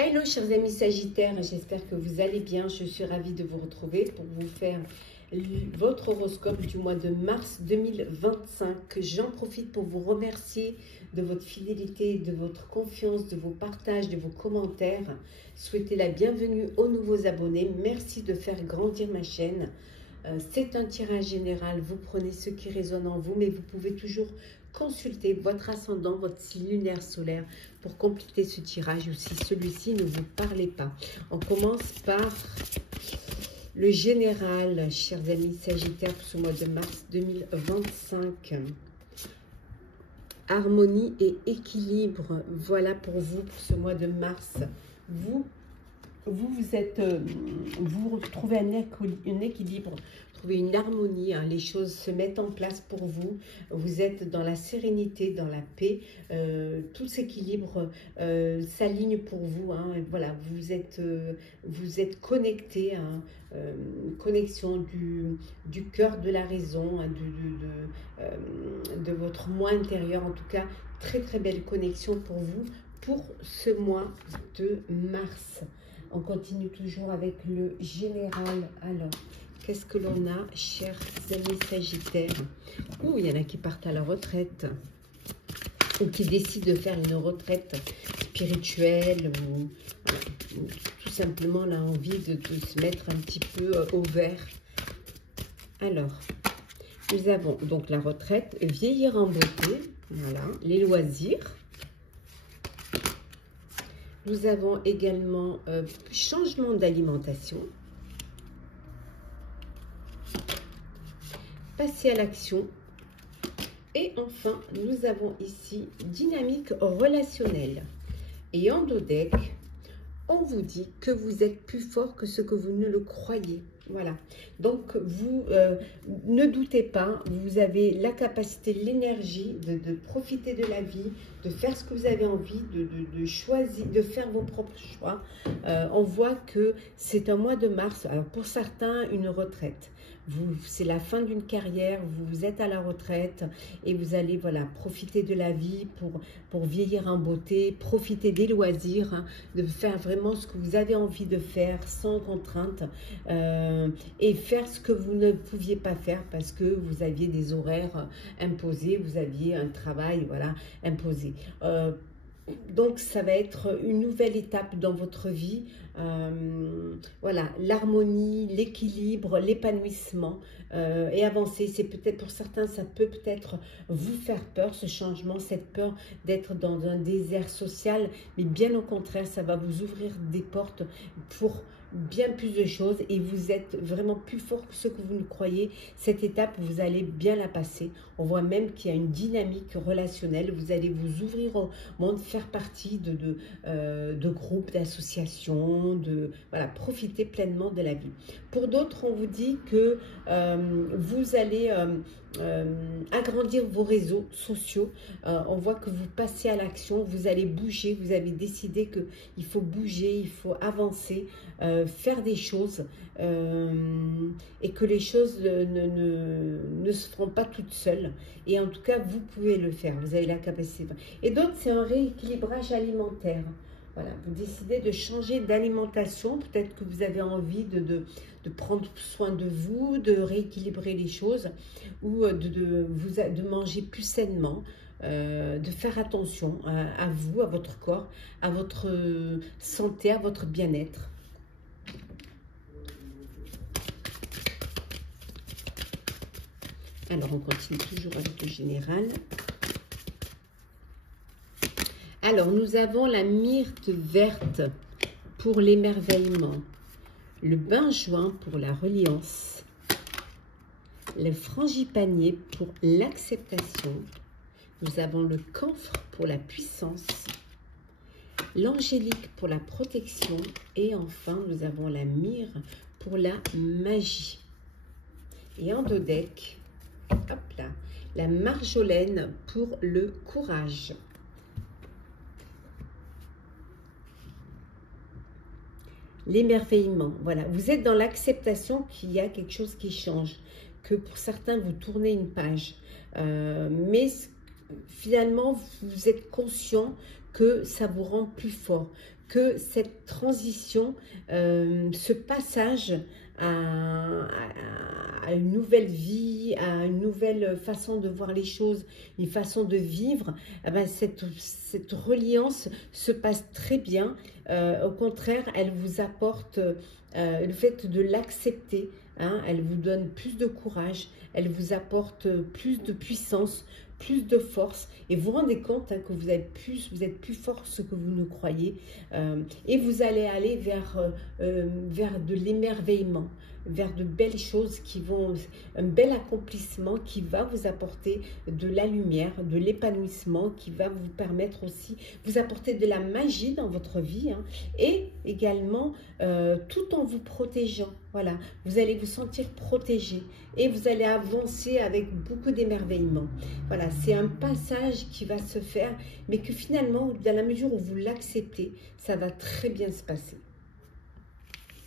Hello chers amis Sagittaires, j'espère que vous allez bien. Je suis ravie de vous retrouver pour vous faire votre horoscope du mois de mars 2025. J'en profite pour vous remercier de votre fidélité, de votre confiance, de vos partages, de vos commentaires. Souhaitez la bienvenue aux nouveaux abonnés. Merci de faire grandir ma chaîne. C'est un tirage général, vous prenez ce qui résonne en vous, mais vous pouvez toujours consulter votre ascendant, votre signe lunaire solaire pour compléter ce tirage ou si celui-ci ne vous parlait pas. On commence par le général, chers amis Sagittaires, pour ce mois de mars 2025. Harmonie et équilibre, voilà pour vous pour ce mois de mars. Vous retrouvez un équilibre, vous trouvez une harmonie, hein, les choses se mettent en place pour vous, vous êtes dans la sérénité, dans la paix, tout s'équilibre, s'aligne pour vous, hein, voilà, vous êtes connecté, hein, connexion du cœur, de la raison, hein, de votre moi intérieur, en tout cas, très très belle connexion pour vous, pour ce mois de mars. On continue toujours avec le général. Alors, qu'est-ce que l'on a, chers amis Sagittaires? Ouh, il y en a qui partent à la retraite ou qui décident de faire une retraite spirituelle ou tout simplement l'envie de se mettre un petit peu au vert. Alors, nous avons donc la retraite, vieillir en beauté, voilà, les loisirs. Nous avons également changement d'alimentation, passer à l'action. Et enfin, nous avons ici dynamique relationnelle. Et en dos deck, on vous dit que vous êtes plus fort que ce que vous ne le croyez. Voilà. Donc, vous ne doutez pas, vous avez la capacité, l'énergie de profiter de la vie, de faire ce que vous avez envie, de choisir, de faire vos propres choix. On voit que c'est un mois de mars. Alors, pour certains, une retraite. C'est la fin d'une carrière, vous êtes à la retraite et vous allez voilà, profiter de la vie pour vieillir en beauté, profiter des loisirs, hein, de faire vraiment ce que vous avez envie de faire sans contrainte et faire ce que vous ne pouviez pas faire parce que vous aviez des horaires imposés, vous aviez un travail voilà, imposé. Donc, ça va être une nouvelle étape dans votre vie. Voilà, l'harmonie, l'équilibre, l'épanouissement et avancer. C'est peut-être pour certains, ça peut peut-être vous faire peur, ce changement, cette peur d'être dans un désert social. Mais bien au contraire, ça va vous ouvrir des portes pour bien plus de choses et vous êtes vraiment plus fort que ce que vous ne croyez. Cette étape, vous allez bien la passer. On voit même qu'il y a une dynamique relationnelle. Vous allez vous ouvrir au monde, faire partie de groupes, d'associations, voilà, profiter pleinement de la vie. Pour d'autres, on vous dit que vous allez agrandir vos réseaux sociaux. On voit que vous passez à l'action, vous allez bouger, vous avez décidé qu'il faut bouger, il faut avancer, faire des choses et que les choses ne se feront pas toutes seules. Et en tout cas, vous pouvez le faire, vous avez la capacité. Et d'autres, c'est un rééquilibrage alimentaire. Voilà, vous décidez de changer d'alimentation, peut-être que vous avez envie de prendre soin de vous, de rééquilibrer les choses ou de manger plus sainement, de faire attention à vous, à votre corps, à votre santé, à votre bien-être. Alors, on continue toujours avec le général. Alors, nous avons la myrte verte pour l'émerveillement, le benjoin pour la reliance, le frangipanier pour l'acceptation, nous avons le camphre pour la puissance, l'angélique pour la protection et enfin, nous avons la myrrhe pour la magie. Et en dos deck, hop là, la marjolaine pour le courage. L'émerveillement, voilà, vous êtes dans l'acceptation qu'il y a quelque chose qui change, que pour certains vous tournez une page, mais finalement vous êtes conscient que ça vous rend plus fort, que cette transition, ce passage à une nouvelle vie, à une nouvelle façon de voir les choses, une façon de vivre, eh ben cette reliance se passe très bien. Au contraire, elle vous apporte le fait de l'accepter, hein, elle vous donne plus de courage, elle vous apporte plus de puissance, plus de force, et vous vous rendez compte, hein, que vous êtes plus fort que ce que vous ne croyez, et vous allez aller vers de l'émerveillement, vers de belles choses un bel accomplissement qui va vous apporter de la lumière, de l'épanouissement, qui va vous permettre aussi, vous apporter de la magie dans votre vie, hein, et également tout en vous protégeant. Voilà, vous allez vous sentir protégé et vous allez avancer avec beaucoup d'émerveillement. Voilà, c'est un passage qui va se faire, mais que finalement, dans la mesure où vous l'acceptez, ça va très bien se passer.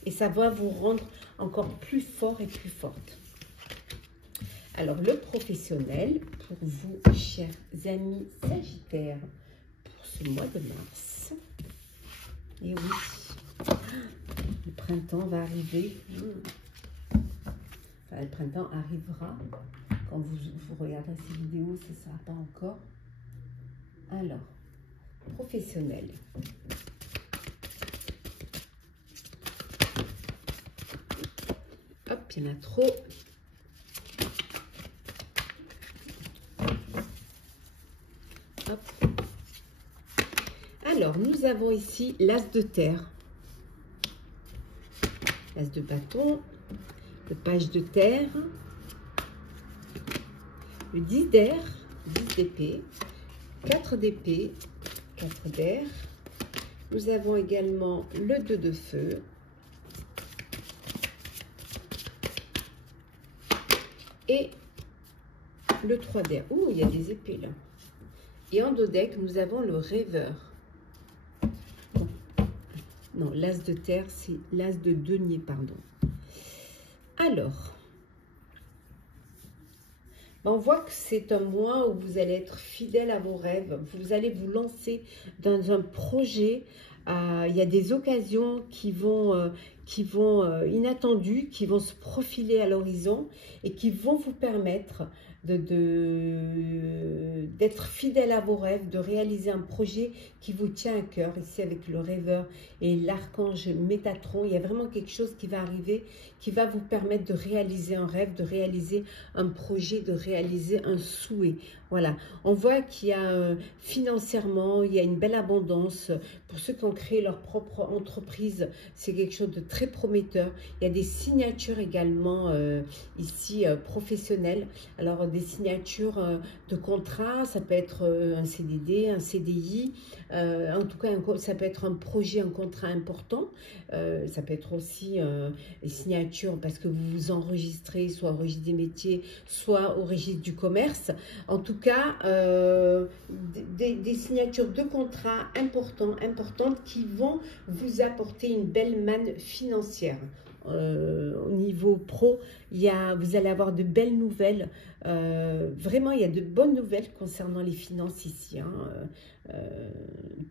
Et ça va vous rendre encore plus fort et plus forte. Alors, le professionnel, pour vous, chers amis Sagittaires, pour ce mois de mars. Et oui, le printemps va arriver. Enfin, le printemps arrivera. Quand vous regarderez ces vidéos, ce ne sera pas encore. Alors, professionnel. Hop, il y en a trop. Hop. Alors, nous avons ici l'as de terre, l'as de bâton, le page de terre, le 10 d'air, 10 d'épée, 4 d'épée, 4 d'air. Nous avons également le 2 de feu, et le 3 d'air. Ouh, il y a des épées là. Et en dos deck, nous avons le rêveur. Non, l'as de terre, c'est l'as de denier, pardon. Alors, on voit que c'est un mois où vous allez être fidèle à vos rêves. Vous allez vous lancer dans un projet. Il y a des occasions qui vont inattendues, qui vont se profiler à l'horizon et qui vont vous permettre d'être fidèle à vos rêves, de réaliser un projet qui vous tient à cœur. Ici, avec le rêveur et l'archange Métatron, il y a vraiment quelque chose qui va arriver, qui va vous permettre de réaliser un rêve, de réaliser un projet, de réaliser un souhait. Voilà, on voit qu'il y a financièrement, il y a une belle abondance. Pour ceux qui ont créé leur propre entreprise, c'est quelque chose de très prometteur. Il y a des signatures également ici professionnelles. Alors, des signatures de contrats, ça peut être un CDD, un CDI, en tout cas, ça peut être un projet, un contrat important. Ça peut être aussi des signatures parce que vous vous enregistrez, soit au registre des métiers, soit au registre du commerce. En tout cas, des signatures de contrats importantes qui vont vous apporter une belle manne financière. Au niveau pro, vous allez avoir de belles nouvelles. Vraiment, il y a de bonnes nouvelles concernant les finances ici, hein,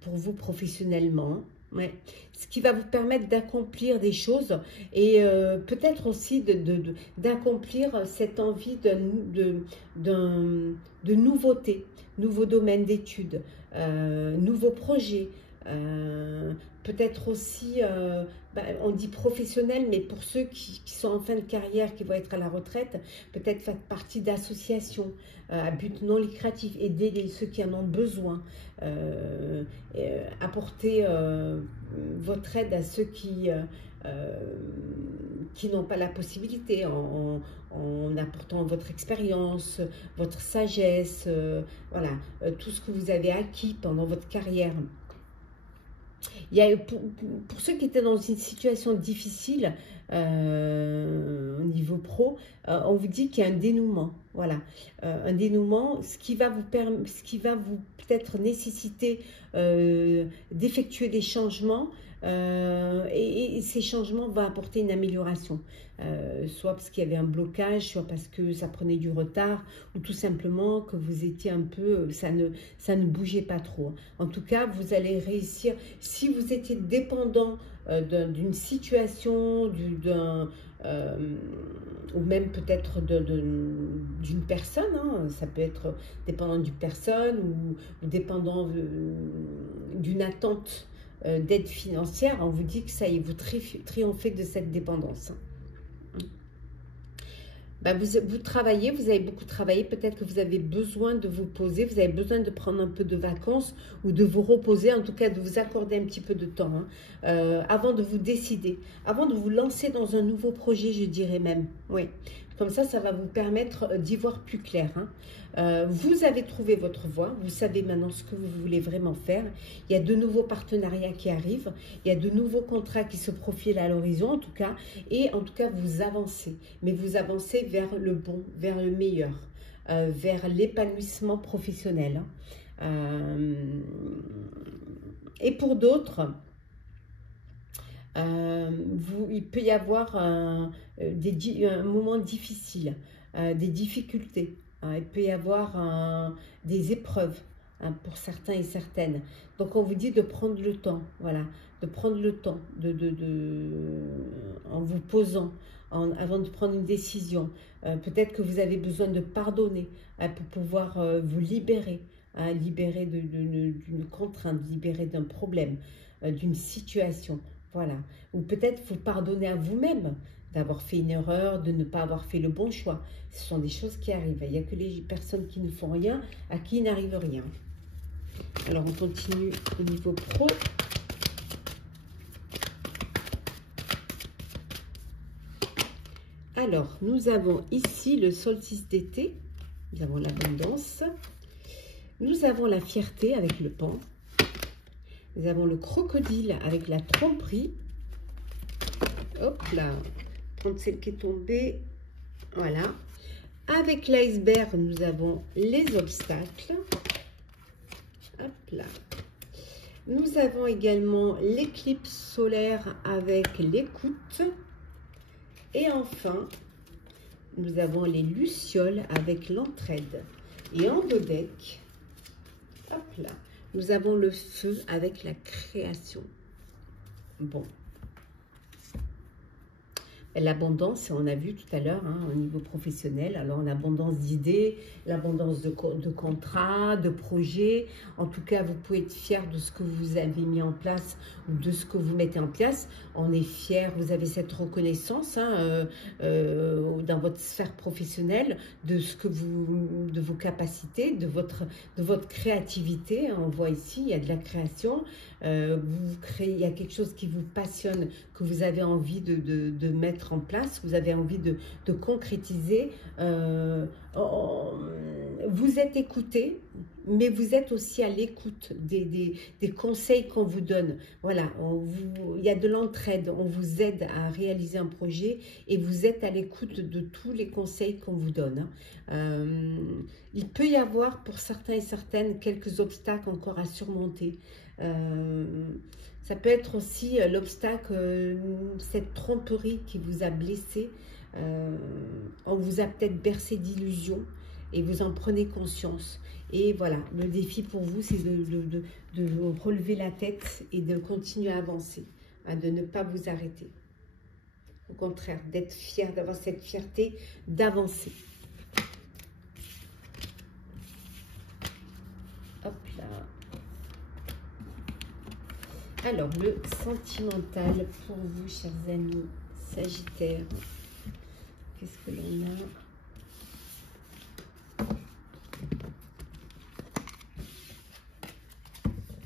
pour vous professionnellement. Ouais. Ce qui va vous permettre d'accomplir des choses et peut-être aussi d'accomplir cette envie de nouveauté, nouveau domaine d'études, nouveaux projets. Peut-être aussi, on dit professionnel, mais pour ceux qui sont en fin de carrière, qui vont être à la retraite, peut-être faire partie d'associations à but non lucratif, aider ceux qui en ont besoin, apporter votre aide à ceux qui n'ont pas la possibilité, en apportant votre expérience, votre sagesse, voilà, tout ce que vous avez acquis pendant votre carrière. Il y a, pour ceux qui étaient dans une situation difficile, au niveau pro, on vous dit qu'il y a un dénouement. Voilà, un dénouement, ce qui va vous peut-être nécessiter d'effectuer des changements. Et ces changements vont apporter une amélioration, soit parce qu'il y avait un blocage, soit parce que ça prenait du retard, ou tout simplement que vous étiez un peu, ça ne bougeait pas trop. En tout cas, vous allez réussir. Si vous étiez dépendant d'une situation, ou même peut-être d'une personne, hein, ça peut être dépendant d'une personne ou dépendant d'une attente d'aide financière, on vous dit que ça y est, vous triomphez de cette dépendance. Ben vous travaillez, vous avez beaucoup travaillé, peut-être que vous avez besoin de vous poser, vous avez besoin de prendre un peu de vacances ou de vous reposer, en tout cas de vous accorder un petit peu de temps, hein, avant de vous décider, avant de vous lancer dans un nouveau projet, je dirais même. Oui, comme ça va vous permettre d'y voir plus clair, hein. Vous avez trouvé votre voie, vous savez maintenant ce que vous voulez vraiment faire. Il y a de nouveaux partenariats qui arrivent, il y a de nouveaux contrats qui se profilent à l'horizon en tout cas, et en tout cas vous avancez, mais vous avancez vers le bon, vers le meilleur, vers l'épanouissement professionnel, hein. Et pour d'autres, il peut y avoir un moment difficile, des difficultés. Il peut y avoir des épreuves, hein, pour certains et certaines. Donc, on vous dit de prendre le temps, voilà, de prendre le temps, en vous posant, avant de prendre une décision. Peut-être que vous avez besoin de pardonner, pour pouvoir vous libérer, hein, libérer d'une contrainte, libérer d'un problème, d'une situation. Voilà. Ou peut-être vous pardonner à vous-même d'avoir fait une erreur, de ne pas avoir fait le bon choix. Ce sont des choses qui arrivent. Il n'y a que les personnes qui ne font rien à qui il n'arrive rien. Alors, on continue au niveau pro. Alors, nous avons ici le solstice d'été. Nous avons l'abondance. Nous avons la fierté avec le pan. Nous avons le crocodile avec la tromperie. Hop là. Prendre celle qui est tombée. Voilà. Avec l'iceberg, nous avons les obstacles. Hop là. Nous avons également l'éclipse solaire avec l'écoute. Et enfin, nous avons les lucioles avec l'entraide. Et en dos deck, hop là, nous avons le feu avec la création. Bon. L'abondance, on a vu tout à l'heure, hein, au niveau professionnel, alors l'abondance d'idées, l'abondance de contrats, de projets. En tout cas, vous pouvez être fier de ce que vous avez mis en place ou de ce que vous mettez en place. On est fier, vous avez cette reconnaissance, hein, dans votre sphère professionnelle, de vos capacités, de votre créativité. On voit ici, il y a de la création. Vous créez, il y a quelque chose qui vous passionne, que vous avez envie de mettre en place, vous avez envie de concrétiser. Vous êtes écouté, mais vous êtes aussi à l'écoute des conseils qu'on vous donne. Voilà, il y a de l'entraide, on vous aide à réaliser un projet et vous êtes à l'écoute de tous les conseils qu'on vous donne, hein. Il peut y avoir pour certains et certaines quelques obstacles encore à surmonter. Ça peut être aussi l'obstacle, cette tromperie qui vous a blessé. On vous a peut-être bercé d'illusions et vous en prenez conscience. Et voilà, le défi pour vous, c'est de relever la tête et de continuer à avancer, hein, de ne pas vous arrêter. Au contraire, d'être fier, d'avoir cette fierté d'avancer. Hop là. Alors, le sentimental pour vous, chers amis Sagittaires. Qu'est-ce que l'on a?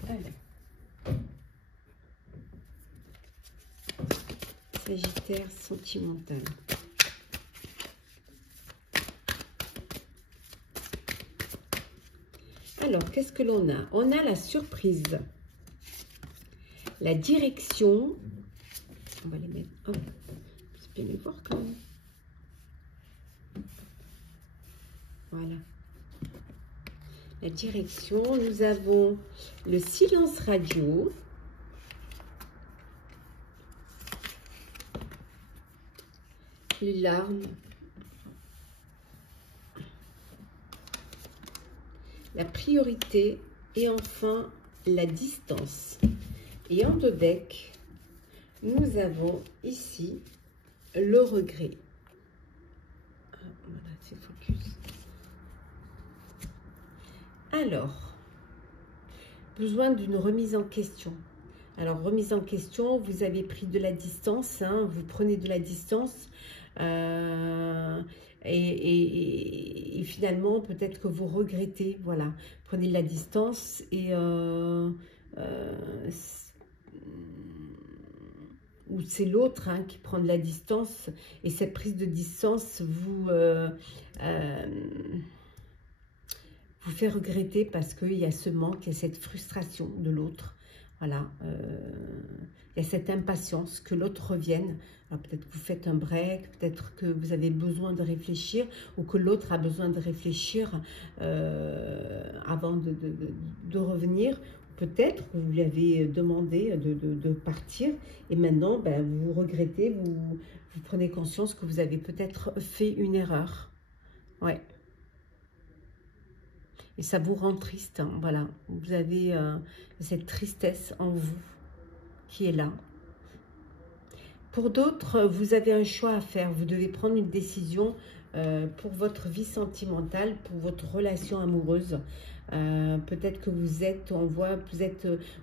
Alors, Sagittaire sentimental. Alors, qu'est-ce que l'on a? On a la surprise. La direction, on va les mettre, hop, bien les voir quand même. Voilà. La direction, nous avons le silence radio. Les larmes. La priorité et enfin la distance. Et en dos deck, nous avons ici le regret. Voilà, c'est focus. Alors, besoin d'une remise en question. Alors, remise en question, vous avez pris de la distance, hein, vous prenez de la distance et finalement, peut-être que vous regrettez, voilà, prenez de la distance et ou c'est l'autre hein, qui prend de la distance et cette prise de distance vous fait regretter parce qu'il y a ce manque, il y a cette frustration de l'autre. Voilà, il y a cette impatience que l'autre revienne. Alors peut-être que vous faites un break, peut-être que vous avez besoin de réfléchir ou que l'autre a besoin de réfléchir avant de revenir. Peut-être que vous lui avez demandé de partir et maintenant ben, vous regrettez, vous prenez conscience que vous avez peut-être fait une erreur. Ouais. Et ça vous rend triste, hein, voilà. Vous avez cette tristesse en vous qui est là. Pour d'autres, vous avez un choix à faire. Vous devez prendre une décision pour votre vie sentimentale, pour votre relation amoureuse. Peut-être que vous êtes, on voit, vous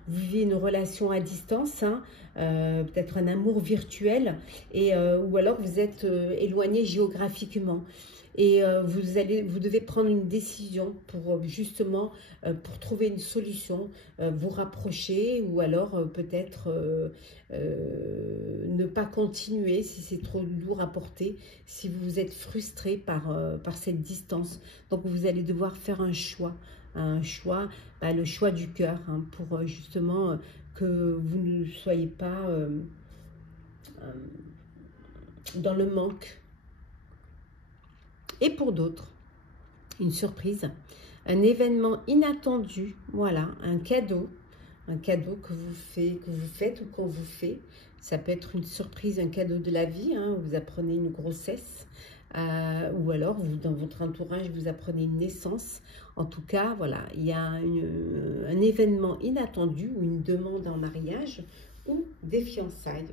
vivez une relation à distance, hein, peut-être un amour virtuel, ou alors vous êtes éloigné géographiquement. Et vous devez prendre une décision pour justement pour trouver une solution, vous rapprocher ou alors peut-être ne pas continuer si c'est trop lourd à porter, si vous êtes frustré par cette distance. Donc vous allez devoir faire un choix, le choix du cœur hein, pour justement que vous ne soyez pas dans le manque. Et pour d'autres, une surprise, un événement inattendu, voilà, un cadeau que vous faites ou qu'on vous fait. Ça peut être une surprise, un cadeau de la vie, hein, vous apprenez une grossesse, ou alors dans votre entourage, vous apprenez une naissance. En tout cas, voilà, il y a un événement inattendu ou une demande en mariage ou des fiançailles.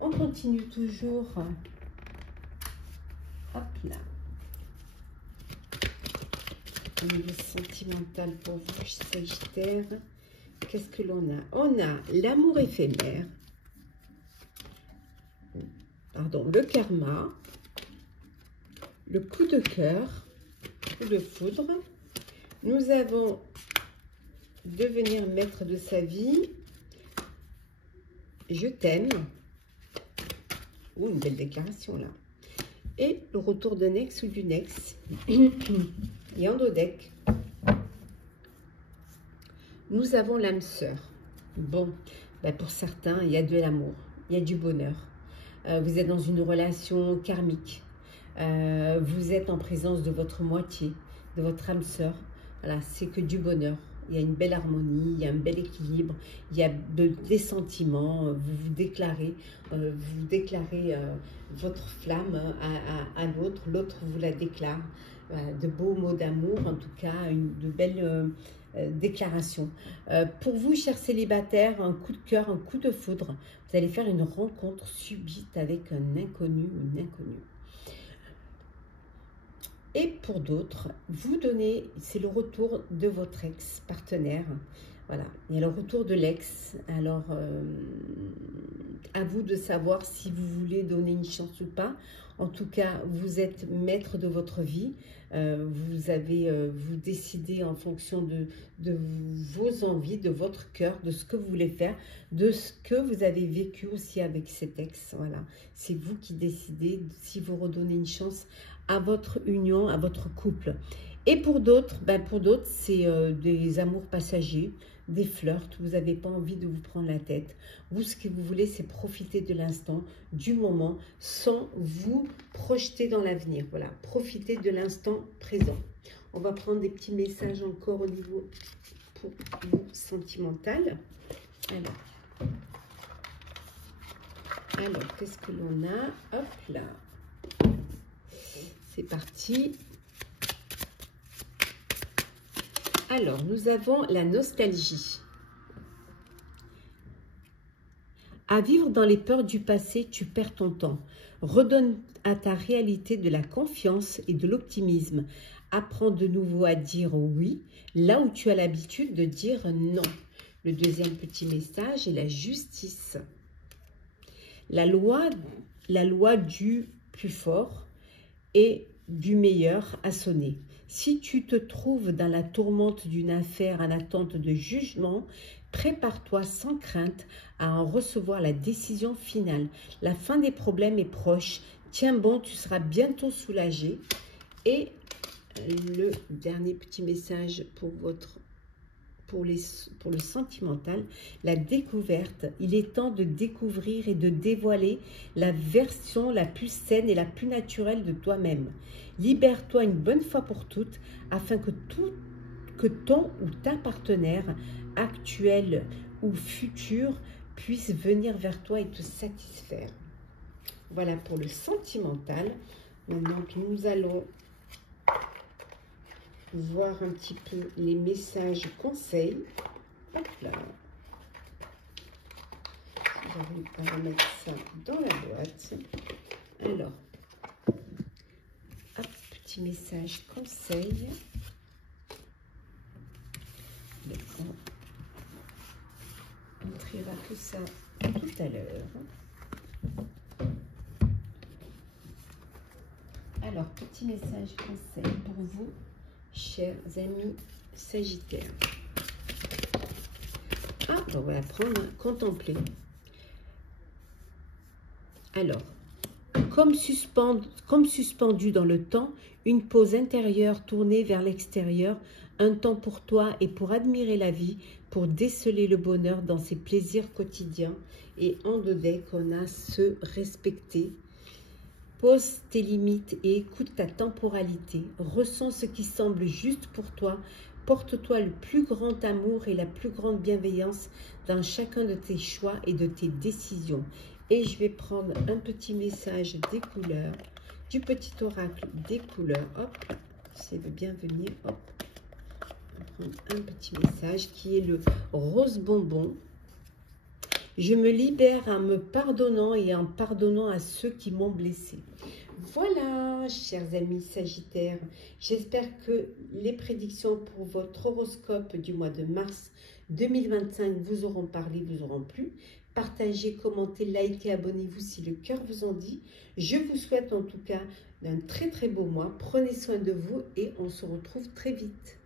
On continue toujours. Hop là. Au niveau sentimental pour vous, Sagittaire, qu'est-ce que l'on a? On a l'amour éphémère, pardon, le karma, le coup de cœur, coup de foudre. Nous avons devenir maître de sa vie, je t'aime, ou une belle déclaration là. Et le retour d'un ex ou d'une ex. Et en dos deck, nous avons l'âme sœur. Bon, ben pour certains, il y a de l'amour, il y a du bonheur. Vous êtes dans une relation karmique. Vous êtes en présence de votre moitié, de votre âme sœur. Voilà, c'est que du bonheur. Il y a une belle harmonie, il y a un bel équilibre, il y a des sentiments, vous déclarez votre flamme à l'autre, l'autre vous la déclare. De beaux mots d'amour, en tout cas, de belles déclarations. Pour vous, chers célibataires, un coup de cœur, un coup de foudre, vous allez faire une rencontre subite avec un inconnu ou une inconnue. Et pour d'autres, vous donnez, c'est le retour de votre ex-partenaire. Voilà, il y a le retour de l'ex. Alors, à vous de savoir si vous voulez donner une chance ou pas. En tout cas, vous êtes maître de votre vie. Vous décidez en fonction de vos envies, de votre cœur, de ce que vous voulez faire, de ce que vous avez vécu aussi avec cet ex. Voilà, c'est vous qui décidez si vous redonnez une chance à votre union, à votre couple. Et pour d'autres, c'est des amours passagers, des flirts, vous n'avez pas envie de vous prendre la tête. Vous, ce que vous voulez, c'est profiter de l'instant, du moment, sans vous projeter dans l'avenir. Voilà, profitez de l'instant présent. On va prendre des petits messages encore au niveau pour vous sentimental. Alors qu'est-ce que l'on a? Hop là. C'est parti. Alors, nous avons la nostalgie. À vivre dans les peurs du passé, tu perds ton temps. Redonne à ta réalité de la confiance et de l'optimisme. Apprends de nouveau à dire oui, là où tu as l'habitude de dire non. Le deuxième petit message est la justice. La loi du plus fort et du meilleur a sonné. Si tu te trouves dans la tourmente d'une affaire en attente de jugement, prépare-toi sans crainte à en recevoir la décision finale. La fin des problèmes est proche. Tiens bon, tu seras bientôt soulagé. Et le dernier petit message pour le sentimental, la découverte. Il est temps de découvrir et de dévoiler la version la plus saine et la plus naturelle de toi-même. Libère-toi une bonne fois pour toutes afin que ton ou ta partenaire actuel ou futur puisse venir vers toi et te satisfaire. Voilà pour le sentimental. Maintenant que nous allons voir un petit peu les messages conseils. Hop là. J'arrive à remettre ça dans la boîte. Alors, hop, petit message conseil. On triera tout ça tout à l'heure. Alors, petit message conseil pour vous, chers amis Sagittaires. Ah, on va apprendre à contempler. Alors, comme suspendu dans le temps, une pause intérieure tournée vers l'extérieur, un temps pour toi et pour admirer la vie, pour déceler le bonheur dans ses plaisirs quotidiens. Et en deux decks, on a se respecter. Pose tes limites et écoute ta temporalité. Ressens ce qui semble juste pour toi. Porte-toi le plus grand amour et la plus grande bienveillance dans chacun de tes choix et de tes décisions. Et je vais prendre un petit message des couleurs, du petit oracle des couleurs. Hop, c'est de bien venir. Hop, on va prendre un petit message qui est le rose bonbon. Je me libère en me pardonnant et en pardonnant à ceux qui m'ont blessé. Voilà, chers amis Sagittaires, j'espère que les prédictions pour votre horoscope du mois de mars 2025 vous auront parlé, vous auront plu. Partagez, commentez, likez, abonnez-vous si le cœur vous en dit. Je vous souhaite en tout cas un très beau mois. Prenez soin de vous et on se retrouve très vite.